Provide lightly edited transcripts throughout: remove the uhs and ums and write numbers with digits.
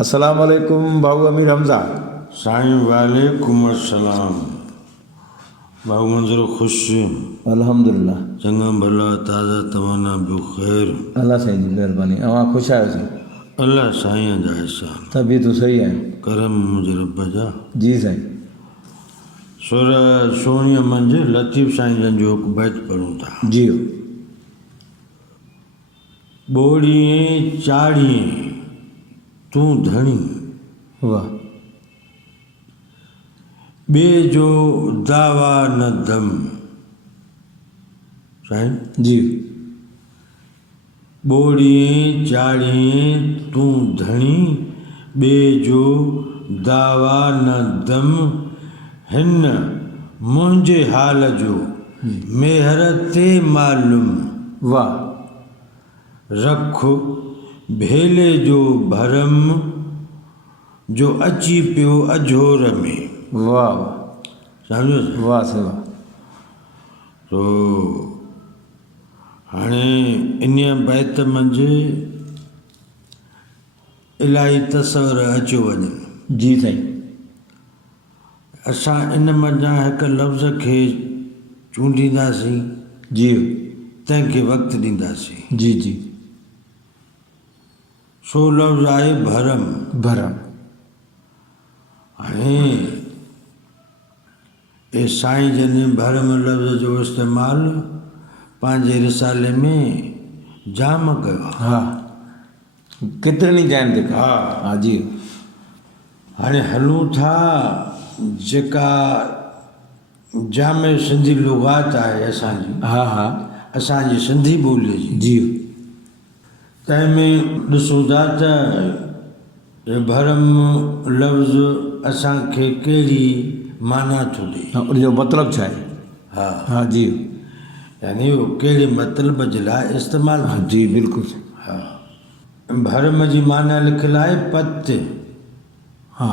अस्सलाम वालेकुम भाऊ अमीर हमज़ा। साईं वालेकुम अस्सलाम। भाऊ मंज़र ख़ुश अल्हम्दुलिल्लाह। चङा भला ताज़ा तवाना ॿियो ख़ैर। अल्लाह साईं जी महिरबानी। अवां ख़ुशि आहियो? अल्लाह साईं जा एहसान तबीयतूं सही आहे? करम मुंहिंजे रब जा। जी साईं। सुर सोणीअ मंझि लतीफ़ साईं जन जो हिकु बैत पढ़ूं था। जी। ॿोड़ीअ चाड़ीअ तूं धणी, वाह। ॿिए जो दावा न दम। साईं जी। ॿोड़ीअ चाड़ीअ तूं धणी, ॿिए जो दावा न दम। हिन मुंहिंजे हाल जो मेहर ते मालूम। वाह। रख भेले जो भरम, जो अची पियो अजोर में। वाह सम्झो वाह से वाह। तो हाणे इन्हीअ बैत मंझि इलाही तस्वर अचो वञनि। जी साईं। असां इन मंझां हिकु लफ़्ज़ खे चूंडींदासीं, जी तंहिंखे वक़्तु ॾींदासीं। जी जी। सो लफ़्ज़ आहे भरम। भरम। हाणे ए साईं जन भरम लफ़्ज़ जो इस्तेमालु पंहिंजे रिसाले में जाम कयो आहे। हा, केतिरनि जाइनि ते कयो। हा जी। हाणे हलूं था जेका जामे सिंधी लुगात आहे असांजी, हा हा, असांजी सिंधी ॿोलीअ जी। जी। तंहिंमें ॾिसूं था त भरम लफ़्ज़ असांखे कहिड़ी माना थो ॾिए। उनजो मतिलबु छा आहे? हा हा जी। यानी उहो कहिड़े मतिलब जे लाइ इस्तेमालु। हा जी बिल्कुलु। हा, भरम जी माना लिखियलु आहे पत, हा,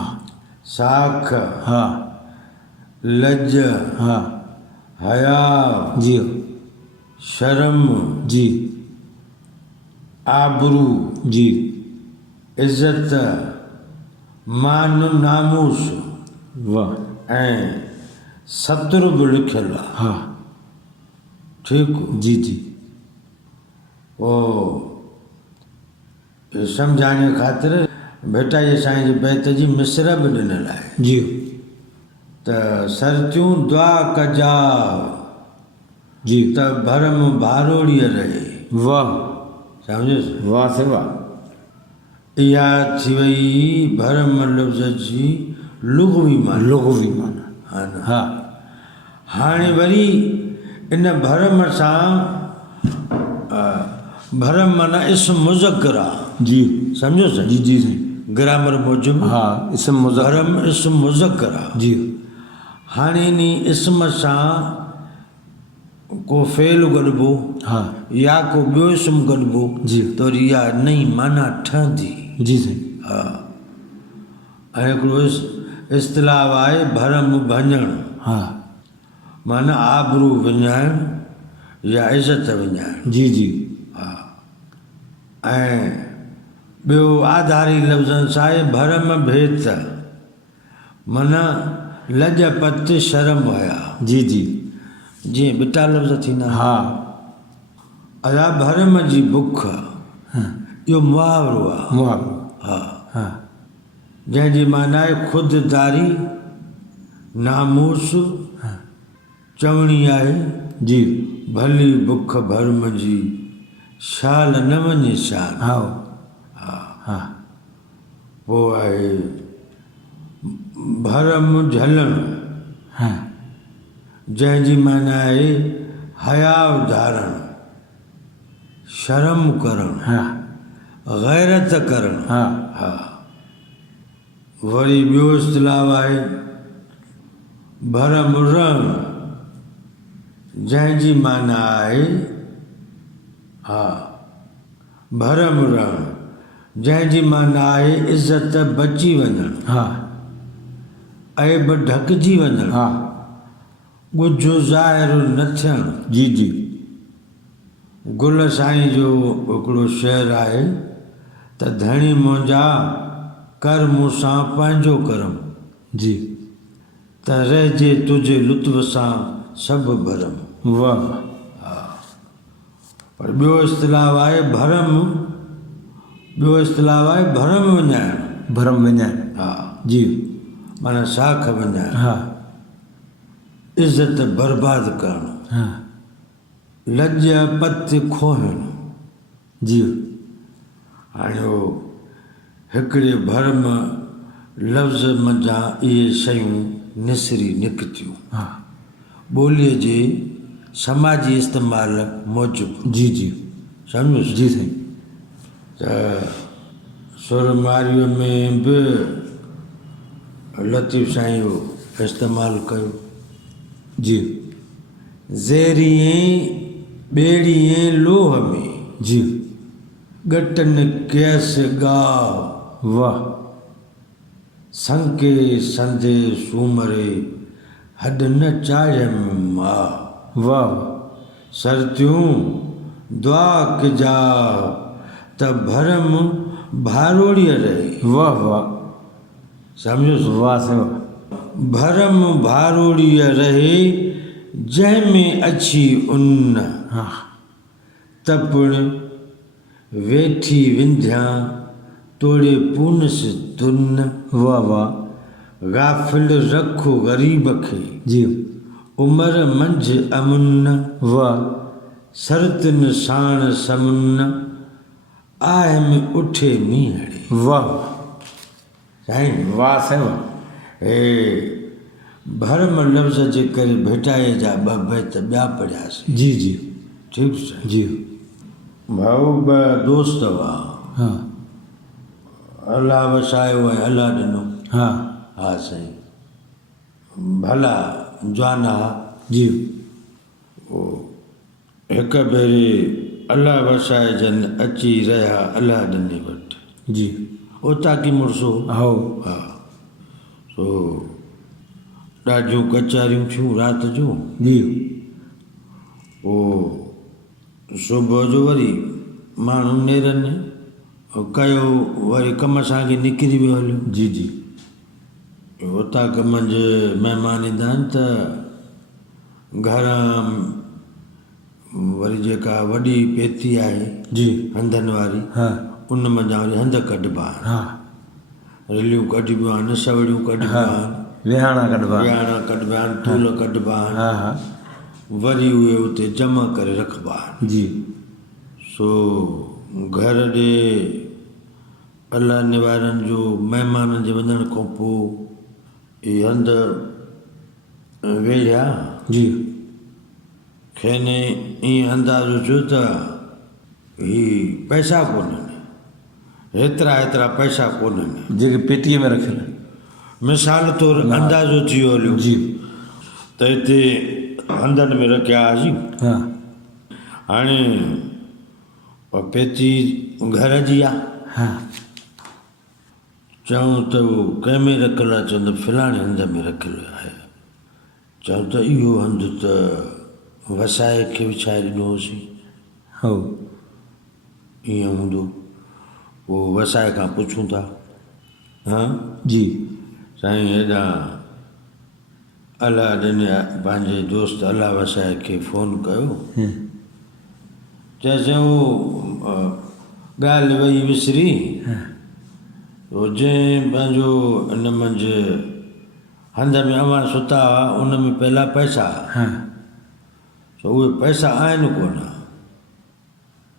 साख, हा, लज, हा, हया, जी शर्म, जी, आबरू, जी, इज़त, मान नामूस वाह ऐं सतुर बि लिखियलु आहे। हा ठीकु। जी जी। पोइ सम्झाइण ख़ातिर भेटाई साईं जी बैत जी मिसर बि ॾिनल आहे। जी। त सरतियूं दुआ कजा, जी, त भरम भारोड़ीअ रहे। वाह। सम्झुसि? वाह से वाह। इहा थी वई भरम लफ़्ज़ जी लुग़वी माना। लुग़वी माना। हा न। हा। हाणे वरी इन भरम सां भरम माना इस्म मुज़क्कर आहे। जी। सम्झो साईं? जी जी साईं। ग्रामर मूजिबि हा, इस्म मुज़क्कर। भरम इस्म मुज़क्कर आहे। जी। हाणे इन इस्म सां को फ़ेल गॾिबो, हा, या को ॿियो इस्म गॾिबो, जी, त वरी इहा नई माना ठहंदी। जी साईं। हा। ऐं हिकिड़ो इस्तिलाह आहे भरम भञणु। हा, माना आबरू विञाइणु या इज़त विञाइणु। जी जी। हा। ऐं ॿियो आधारी लफ़्ज़नि सां आहे भरम भेत, माना लजपत शर्म हुया। जी जी। जीअं ॿिटा लफ़्ज़ थींदा। हा। अया भरम जी बुख, इहो मुहावरो आहे। मुहावरो। हा हा। जंहिंजी माना आहे ख़ुदिदारी, नामूस, चवणी आहे। जी। भली बुख भरम जी, शाल न वञे शान। हा हा हा। पोइ आहे भरम झलणु, हा, जंहिंजी माना आहे हया धारणु, शर्म करणु, हा, गैरत करणु। हा हा। वरी ॿियो इस्तिलाह आहे भरम रणु, जंहिंजी माना आहे, हा, भरम रणु, जंहिंजी माना आहे इज़त बची वञणु। हा। ऐब ढकिजी वञणु। हा। ॻुझ ज़ाहिर न थियणु। जी जी। गुल साईं जो हिकिड़ो शेर आहे त धणी मुंहिंजा कर मूंसां पंहिंजो करम जी त रहिजे तुंहिंजे लुत्फ़ सां सभु भरम। वाह पर ॿियो इस्तिलाह आहे भरम, ॿियो इस्तिलाह आहे भरम विञाइणु। भरम विञाइण हा जी माना साख विञाइणु, हा इज़त बर्बाद करणु, हा लॼ पत खोहिणु। जी हाणे उहो हिकिड़े भरम लफ़्ज़ मंझां इहे शयूं निसरी निकितियूं हा ॿोलीअ जे समाजी इस्तेमाल मूजिबि। जी जी सम्झो जी साईं त सुरमारीअ में बि लतीफ़ साईं जो इस्तेमालु कयो। जी ज़ेरीअ ॿेड़ीअ लोह में जी ॻटनि कैस गाह वाह संके संदे सूमरे हॾ न चाढ़ियमि मां वाह सरतियूं दुआ कजा त भरम भारोड़ीअ रहे। वाह वाह सम्झो वाह साईं वाह भरम भारोड़ीअ रहे जंहिंमें अची उन हा तपण वेठी विंध्या तोड़े पूनस दुन वाह वाह गाफ़िल रखो ग़रीब खे जी उमर मंझि अमुन वाह सरतिन साण समुन आहे में उठे मीहड़े। वाह साईं वाह साईं वाह हे भरम लफ़्ज़ जे करे भेटाए जा ॿ बैत ॿिया पढ़ियासीं। जी जी ठीकु साईं। जी भाऊ ॿ दोस्त हुआ, हा अलाह वसायो ऐं अलाह ॾिनो। हा हा साईं भला जवाना जी हिकु भेरे अलाह वसाए जन अची रहिया अलाह ॾिने वटि। जी उतां की मुड़िसो हाओ हा सो ॾाढियूं कचारियूं थियूं राति जो। जी पोइ सुबुह जो वरी माण्हू नेरनि कयो वरी कम सां अॻे निकिरी वियो हलियो। जी जी उतां मंझि महिमान ईंदा आहिनि त घरां वरी जेका वॾी पेती आहे जी हंधनि वारी हा उन मंझां वरी हंध कढिबा आहिनि, हा रिलियूं कढिबियूं आहिनि, सवड़ियूं कढिबियूं हा आहिनि, विहाणा कढिबा विहाणा कढिबा आहिनि, टूल कढिबा आहिनि, हा हा वरी उहे उते जमा करे रखिबा आहिनि। जी सो घर ॾे अलाह निवारनि जो महिमाननि जे वञण खां पोइ इहे हंध वेढ़िया जी खेनि ईअं अंदाज़ो थियो त ही पैसा कोन्हनि, हेतिरा पैसा कोन्हनि। जेके पेटीअ में रखियल मिसाल तौरु अंदाज़ो थी वियो हलियो जी त हिते हंधनि में रखिया हुआसीं। हा हाणे पेती घर जी आहे, हा चऊं त उहो कंहिं में रखियलु आहे, चवंदा फलाणे हंध में रखियलु आहे। चऊं त इहो हंधु त वसाए खे विछाए ॾिनो होसीं, हो ईअं हूंदो। पोइ वसाए खां पुछूं था, हा जी साईं हेॾां अलाह ॾिने पंहिंजे दोस्त अलाह वसाए खे फ़ोन कयो, चएसि उहो ॻाल्हि वई विसरी, जंहिं पंहिंजो इन मंझि हंध में अवां सुता हुआ उन में पहिला पैसा, हा त उहे पैसा आहिनि कोन।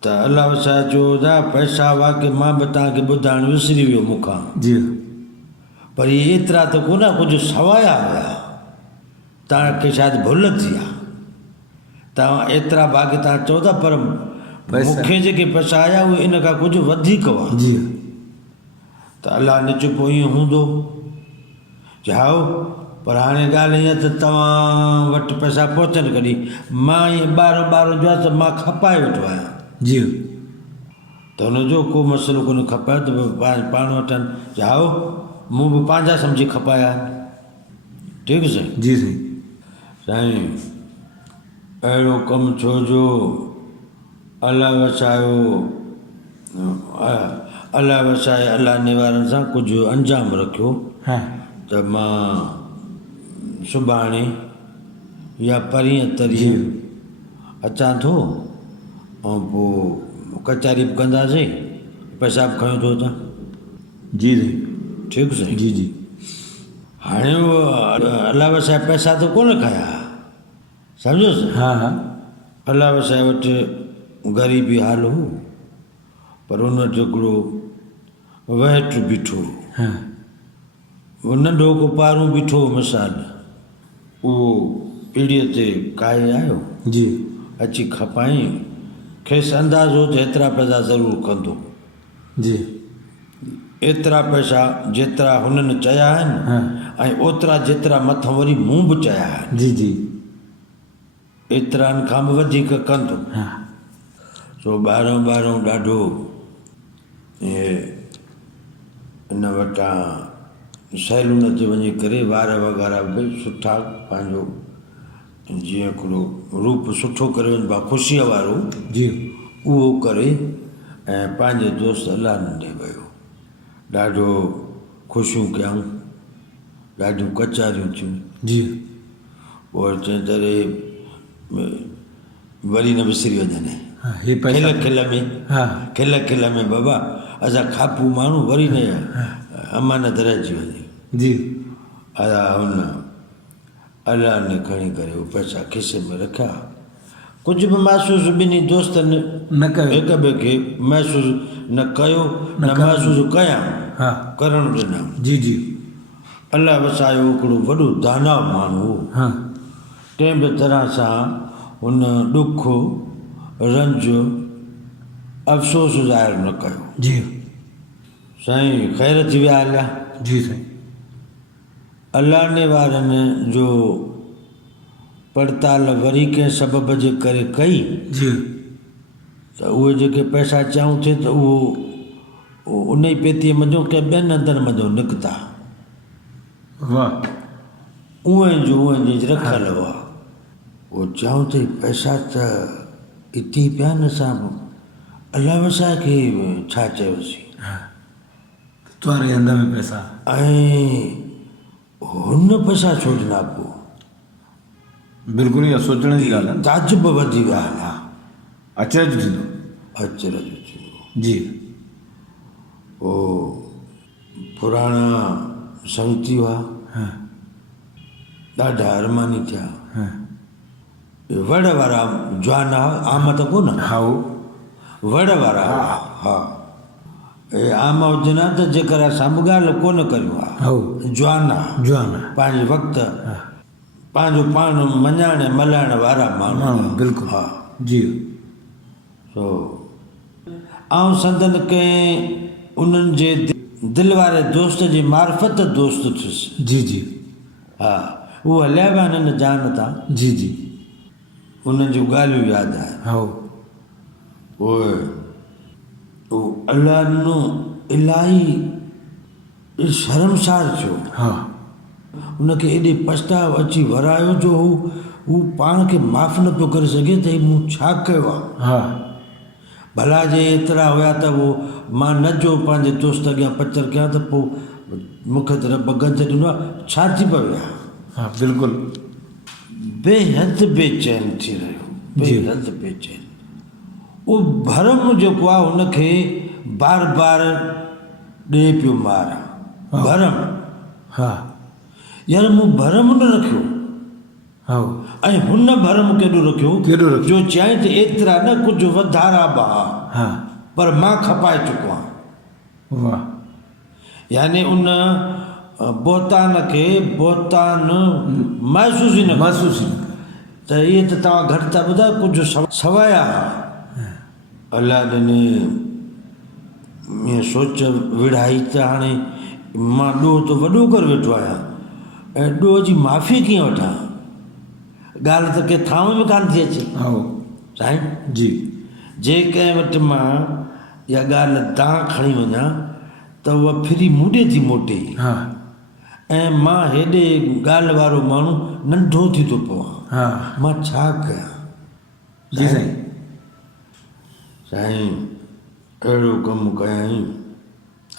त अलाह वसाए चयो था पैसा वाक़ई मां बि तव्हांखे ॿुधाइण विसरी वियो मूंखां, जी पर इहे एतिरा त कोन कुझु सवाया हुया, तव्हांखे शायदि भुल थी आहे, तव्हां एतिरा बाक़ी तव्हां चओ था, पर मूंखे जेके पैसा आया उहे इन खां कुझु वधीक हुआ। जी त अलाह ने चुपो ईअं हूंदो जाओ, पर हाणे ॻाल्हि ईअं त तव्हां वटि पैसा पहुचनि कॾहिं, मां ईअं ॿार जो आहे त मां खपाए वेठो आहियां। जी त हुनजो को मसइलो कोन्हे, खपाए त पाण वटि जाओ, मूं बि पंहिंजा सम्झी खपाया। ठीकु साईं। जी साईं साईं अहिड़ो कमु छो जो अलाह वसायो अलाह वसाए अलाह निवारण सां कुझु अंजाम रखियो हा त मां सुभाणे या परीहं तरीहं अचां थो ऐं पोइ कचहरी बि कंदासीं, पैसा बि खयो थो अचां। जी जी ठीकु साईं। जी जी हाणे उहो अलाह वसाए पैसा त कोन खया, सम्झोसि। हा हा अलाह वसाए वटि ग़रीबी हाल हो, पर हुन वटि हिकिड़ो वैट बीठो, हा उहो नंढो को पारूं बीठो मिसाल, उहो पीढ़ीअ ते काए आयो, जी अची खपाई, खेसि अंदाज़ो त हेतिरा पैसा ज़रूरु कंदो। जी एतिरा पैसा जेतिरा हुननि चया आहिनि हा ऐं ओतिरा जेतिरा मथां वरी मूं बि चया आहिनि, जी जी एतिरनि खां बि वधीक कंदो। हा सो ॿाहिरों ॾाढो इन वटां सैलून ते वञी करे वार वग़ैरह बि सुठा पंहिंजो जीअं हिकिड़ो रूप सुठो करे वञिबो आहे ख़ुशीअ वारो, जी उहो करे ऐं पंहिंजे दोस्त अलाह ॾे वियो। ॾाढो ख़ुशियूं कयऊं, ॾाढियूं कचहरियूं थियूं। जी पोइ चई तरे वरी न विसरी वञनि, हा हे पैसा खिल में हा खिल में बाबा असां खापू माण्हू वरी न अमानत रहिजी वञे। जी हुन अलाह ने खणी करे उहे पैसा खिसे में रखिया। कुझु बि महसूसु ॿिन्ही दोस्तनि न कयो हिक ॿिए खे महसूसु न कयो न न कयो। महसूसु कयां, हा करणु ॾिना। जी जी अलाह वसायो हिकिड़ो वॾो दानाव माण्हू हो, हा कंहिं बि तरह सां हुन ॾुख रंज अफ़सोस ज़ाहिर न कयो। जी साईं ख़ैर थी विया हलिया। जी साईं अलाह ने वारनि जो पड़ताल वरी कंहिं सबब जे करे कई जी त उहे जेके पैसा चऊं थिए त उहो उन ई पेतीअ मञो कंहिं ॿियनि हंधनि मञो निकिता, वाह उहे जो उहे जी रखियल हुआ। उहो चऊं त पैसा त हिते पिया न साम्हूं, अलाह वसाए खे छा चयोसीं, तुम्हारे हंध में पैसा ऐं हुन पैसा छो ॾिना पोइ, बिल्कुलु इहा सोचण जी ॻाल्हि आहे। ताजुब वधी ॻाल्हि आहे, अचरज थींदो। अचरज थियो। जी पोइ पुराणा संगती हुआ, हा ॾाढा अरमानी थिया। हा वड़ वारा जवान हुआ, आम त कोन, हा वड़ वारा हुआ। हा आम हुजनि हा त जेकर असां बि ॻाल्हि कोन करियूं हा, हा जवान जवान पंहिंजे वक़्तु पंहिंजो पाण मञाइण मल्हाइण वारा माण्हू। हाँ बिल्कुलु हा जी सो ऐं संदन कंहिं उन्हनि जे दिलि वारे दोस्त जी मार्फत दोस्त थियुसि। जी जी हा उहो हलिया विया हिननि जान तां, जी जी उन्हनि जूं ॻाल्हियूं यादि आहिनि। हा उहे अलाह ॾिनो इलाही शर्मसार थियो। हा उनखे एॾे पछताव अची वरायो जो हू पाण खे माफ़ न पियो करे सघे त मूं छा कयो आहे। हा भला जे एतिरा हुया त उहो मां न जो पंहिंजे दोस्त अॻियां पचर कयां त पोइ मूंखे त रब गंज ॾिनो आहे, छा थी पियो आहे। हा बिल्कुलु बेहद बेचैन थी रहियो, बेहद बेचैन। उहो भरम जेको आहे हुनखे बार बार ॾे पियो मार, भरम। हा यार मूं भरम न रखियो, हा ऐं हुन भरम केॾो रखियो, केॾो रखियो? जो चई त एतिरा न कुझु वधारा बहा, हा पर मां खपाए चुको आहियां। वाह यानी उन बोहतान खे बोहतान महसूस ई न महसूस त इहे त तव्हां घटि था ॿुधायो, कुझु सवाया अलाह ॾिने ईअं सोच विढ़ाई त हाणे मां ॾोह त वॾो करे वेठो आहियां ऐं ॾोह जी माफ़ी कीअं वठां, ॻाल्हि त कंहिं थांव में कान थी अचे। हा साईं जी जे कंहिं वटि मां इहा ॻाल्हि दां खणी वञा त उहा फिरी मूंॾे थी मोटे, हा ऐं मां हेॾे ॻाल्हि वारो माण्हू नंढो थी थो पवां, हा मां छा कयां। जी साईं साईं अहिड़ो कमु कयईं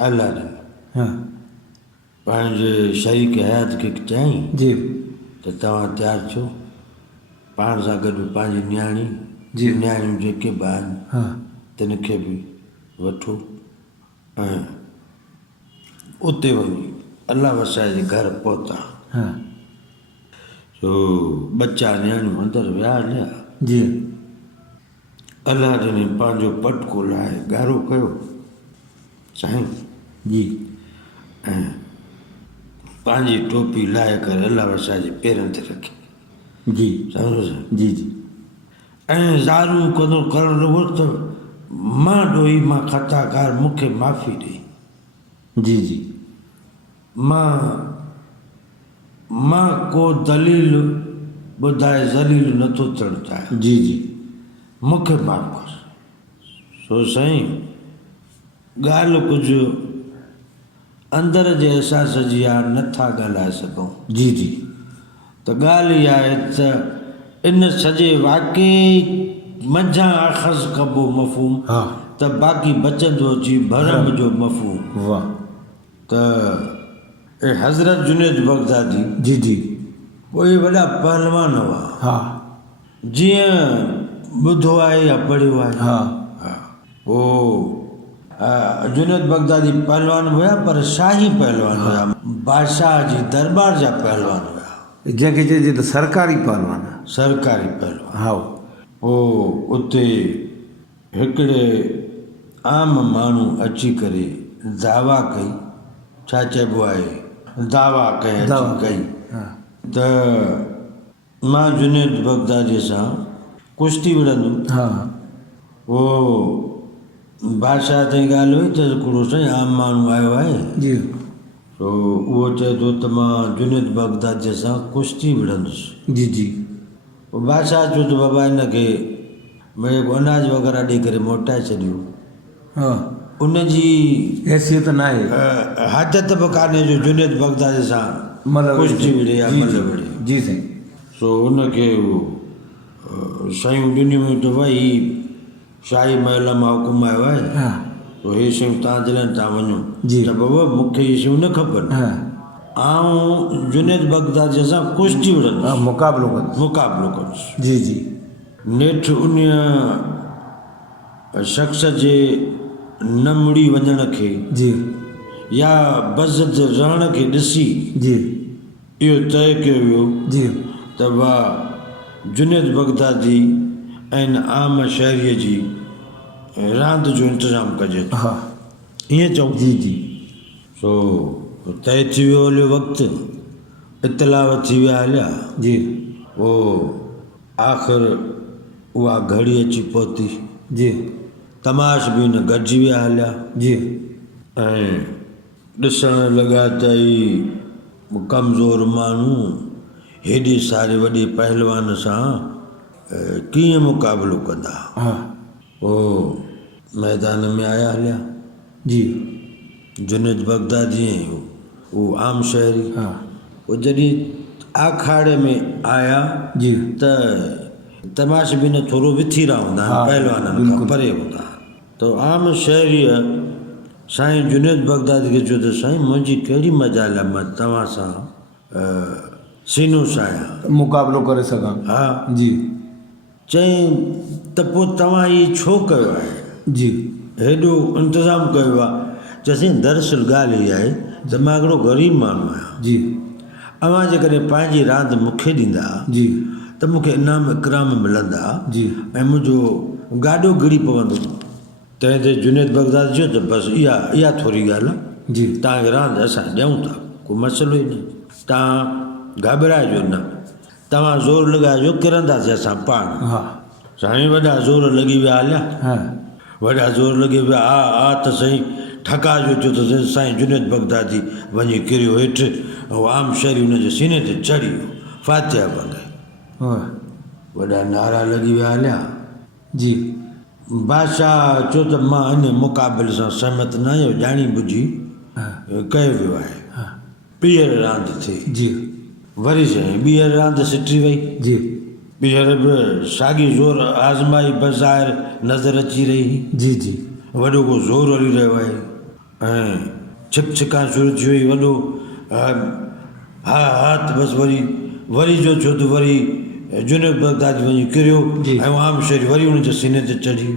अल्लाह ने हाँ पंहिंजे शरीक हयात खे चयईं जी त तव्हां तयारु थियो, पाण सां गॾु पंहिंजी न्याणी जी। न्याणियूं जेके बि आहिनि हाँ तिन खे बि वठो ऐं उते वञी अलाह वसाए जे घर पहुता। हाँ सो बच्चा न्याणियूं अंदरि विया हलिया। जी अलाह ॾिनी पंहिंजो पटको लाहे ॻाढ़ो कयो साईं जी ऐं पंहिंजी टोपी लाहे करे अलाह वसाए जे पेरनि ते रखी। जी सम्झो जी जी ऐं ज़ारू कदो करणु लॻो त मां ॾोही मां ख़ताकार मूंखे माफ़ी ॾे। जी जी मां को दलील ॿुधाए ज़लील नथो थियणु चाहियां, जी जी मूंखे माफ़ कर। सो साईं ॻाल्हि कुझु अंदरि जे अहसास जी आहे, नथा ॻाल्हाए सघूं। जी जी त ॻाल्हि इहा आहे त इन सॼे वाक़ई मंझां अख़ज़ कबो मफ़हूम हा त बाक़ी बचंदो अची भरम जो मफ़हूम। वाह त ए हज़रत जुनेद बग़दादी जी जी उहे वॾा पहलवान हुआ, हा जीअं ॿुधो आहे या पढ़ियो आहे। हा पोइ जुनेद बग़दादी पहलवान हुया, पर शाही पहलवान हुया, बादशाह जी दरबार जा पहलवान हुया, जंहिंखे चइजे त सरकारी पहलवान सरकारी पहलवान। हा पोइ उते हिकिड़े आम माण्हू अची करे दावा कई, छा चइबो आहे, दावा कई अची कई हा त मां जुनेद बग़दादी सां कुश्ती विढ़ंदुमि। हा पोइ बादशाह ताईं ॻाल्हि हुई त हिकिड़ो साईं आम माण्हू आयो आहे, जी तो उहो चए थो त मां जुनेद बग़दादी सां कुश्ती विढ़ंदुसि। जी जी पोइ बादशाह चयो त बाबा हिनखे मिड़े अनाज वग़ैरह ॾेई करे मोटाए छॾियो, हा उनजी हैसियत न आहे हाजत बि कान्हे जो जुनेद बग़दादी सां कुश्ती विढ़े या मल विढ़े। जी साईं सो उनखे शयूं ॾिनियूं त भई शाही महल मां हुकुम आयो आहे, हा तो हे शयूं तव्हां जे लाइ तव्हां वञो। जी। त बाबा मूंखे इहे शयूं न खपनि, हा आउं जुनेद बग़दादी सां कुश्ती विढ़ंदुसि, हा मुक़ाबिलो कंदुसि मुक़ाबिलो कंदुसि। जी जी नेठि उन शख़्स जे न मुड़ी वञण खे जी या बज़द रहण खे ॾिसी जी इहो तइ कयो वियो जी त वाह जुनेद बग़दादी ऐं इन आम शहरीअ जी रांदि जो इंतिज़ामु कजे थो, हा ईअं चऊं। जी जी सो तइ थी वियो हलियो वक़्तु, इतलाव थी विया हलिया। जी पोइ आख़िर उहा घड़ी अची पहुती, जी तमाश बि न गॾिजी विया हलिया जी ऐं ॾिसण लॻा त ई कमज़ोर माण्हू हेॾे सारे वॾे पहलवान सां कीअं मुक़ाबिलो कंदा। हा पोइ मैदान में आया हलिया जी जुनेद बग़दादी ऐं उहो आम शहरी। हा पोइ जॾहिं आखाड़े में आया जी त तमाश बि न थोरो विथी रहा हूंदा आहिनि, हा, पहलवाननि खां बिल्कुलु। परे हूंदा। त आम शहरीअ साईं जुनेद बग़दादी खे चयो त साईं मुंहिंजी कहिड़ी मजाल आहे मां तव्हां सां सीनो सायां। मुक़ाबिलो करे सघां हा जी चईं त पोइ तव्हां इहो छो कयो आहे, जी हेॾो इंतिज़ामु कयो आहे। चयोसीं दरअसल ॻाल्हि इहा आहे त मां हिकिड़ो ग़रीब माण्हू आहियां, जी अव्हां जेकॾहिं पंहिंजी रांदि मूंखे ॾींदा जी त मूंखे इनाम इकराम मिलंदा जी ऐं मुंहिंजो गाॾो गिड़ी पवंदो। तंहिं ते जुनेद बग़दादी चयो त बसि इहा थोरी ॻाल्हि आहे, जी तव्हांखे रांदि असां ॾियूं था, को मसइलो ई न, तव्हां घबराइजो न, तव्हां ज़ोर लॻाइजो, किरंदासीं असां पाण। हा साईं वॾा ज़ोर लॻी विया हलिया, हा वॾा ज़ोर लॻी विया, हा त साईं ठका जो चयो त साईं जुनेद बग़दादी वञी किरियो हेठि, ऐं आम शहरी हुनजे सीने ते चढ़ी वियो, फातिहा बंदि। वाह वॾा नारा लॻी विया हलिया। जी बादशाह चयो त मां इन मुक़ाबिले सां सहमत न आहियां, ॼाणी बुझी हा कयो वियो आहे। हा ॿीहर रांदि थी, जी वरी साईं ॿीहर रांदि सिटी वई, जी ॿीहर बि साॻी ज़ोर आज़माई बज़ाहिर नज़र अची रही, जी जी वॾो को ज़ोर हली रहियो आहे। ऐं छिका शुरू थी वई वॾो हा हथ बसि वरी जो छो त वरी जुनेद बगदादी वञी किरियो जी। ऐं आम शेर वरी हुनजे सीने ते चढ़ी।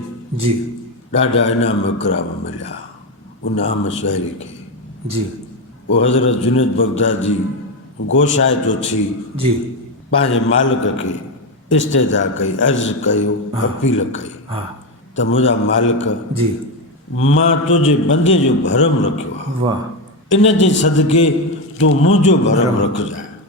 जी ॾाढा इनाम इकराम मिलिया उन आम शाइरी खे। जी पोइ हज़रत जुनेद बगदादी गोशाए तो थी जी पंहिंजे मालिक खे इस्तेदा कई, अर्ज़ु कयो, अपील कई हा त मुंहिंजा मालिक जी मां तुंहिंजे बंदे जो भरम रखियो आहे, वाह इन जे सदके तूं मुंहिंजो भरम रखजांइ।